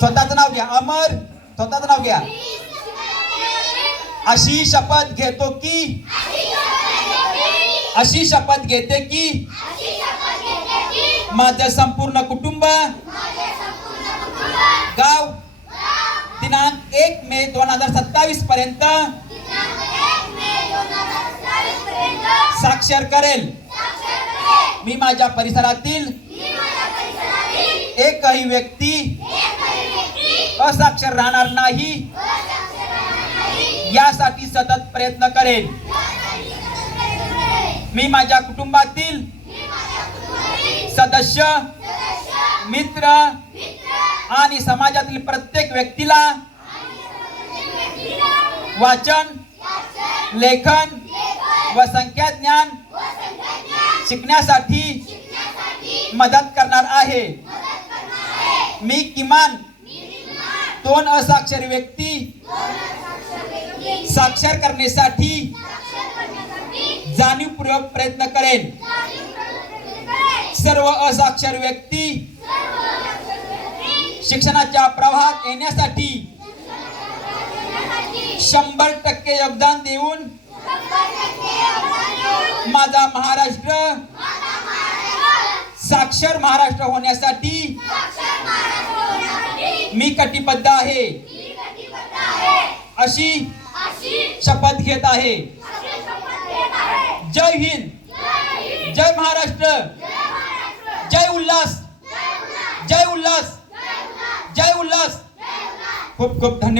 स्वतःचं नाव घ्या. अमर. स्वतःचं नाव घ्या. अशी शपथ घेतो की, अशी शपथ घेते की माझं संपूर्ण कुटुंब, गाव दिनांक 1 मे 2027 पर्यंत साक्षर करेल. मी माझ्या परिसरातील एकही व्यक्ती असाक्षर राहणार नाही यासाठी सतत प्रयत्न करेन. मी माझ्या कुटुंबातील सदस्य, मित्र आणि समाजातील प्रत्येक व्यक्तीला वाचन, लेखन व संख्या ज्ञान शिकण्यासाठी मदत करणार आहे. मी किमान 2 असाक्षर व्यक्ती साक्षर करण्यासाठी जाणीवपूर्वक प्रयत्न करेन. सर्व असाक्षर व्यक्ती शिक्षणाच्या प्रवाहात येण्यासाठी 100% योगदान देऊन माझा महाराष्ट्र साक्षर महाराष्ट्र होण्यासाठी मी कटिबद्ध आहे अशी शपथ घेत आहे. जय हिंद, जय महाराष्ट्र, जय उल्हास, जय उल्हास, जय उल्हास. खूप खूप धन्यवाद.